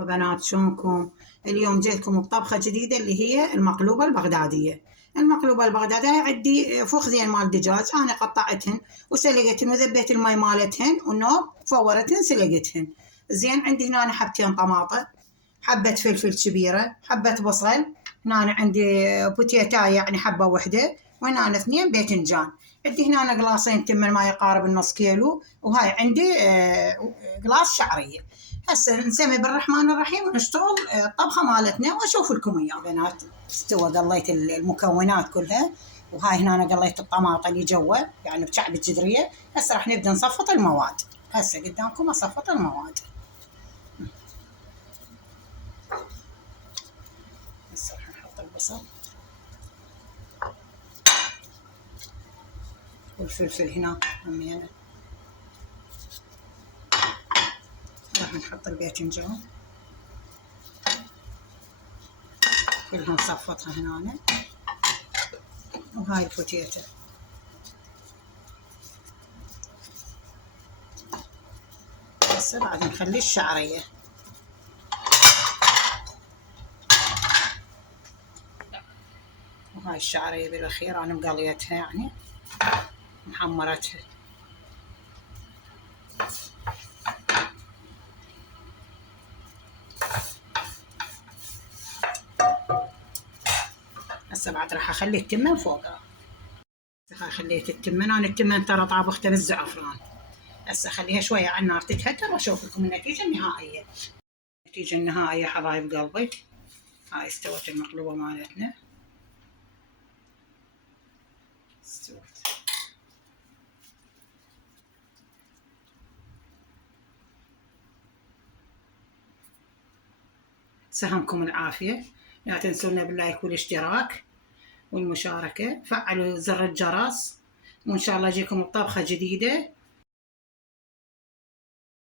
وبنات شلونكم؟ اليوم جيتكم بطبخة جديدة اللي هي المقلوبة البغدادية. المقلوبة البغدادية عندي فخذين مال دجاج، أنا قطعتهن وسلقتهن وذبيت المي مالتهن والنوب فورتهن سلقتهن. زين، عندي هنا حبتين طماطة، حبة فلفل كبيرة، حبة بصل، هنا عندي بوتيتاية يعني حبة وحدة، وهنا 2 باذنجان. عندي هنا قلاصين تمن ما يقارب النص كيلو، وهاي عندي قلاص شعرية. هسه نسمي بالرحمن الرحيم ونشتغل الطبخة مالتنا واشوف لكم اياه. بنات استوى، قليت المكونات كلها، وهاي هنا قليت الطماطة اللي جوا يعني بكعب الجدرية. هسه راح نبدا نصفط المواد. هسه قدامكم اصفط المواد. هسه راح نحط البصل والفلفل هنا همينه. راح نحط الباذنجان كلها نصفطها هنا، وهاي البوتيتو. هسه بعد نخلي الشعرية، وهاي الشعرية بالأخير أنا مقليتها يعني محمرتها. هسه بعد راح أخلي التمن فوقها. خليت التمن، أنا التمن ترى طابختها بالزعفران. هسه أخليها شوية على النار تتهدر وأشوف لكم النتيجة النهائية. النتيجة النهائية حبايب قلبي، هاي استوت المقلوبة مالتنا، استوت. سهمكم العافية، لا تنسونا باللايك والاشتراك والمشاركة، فعلوا زر الجرس، وإن شاء الله أجيكم بطبخة جديدة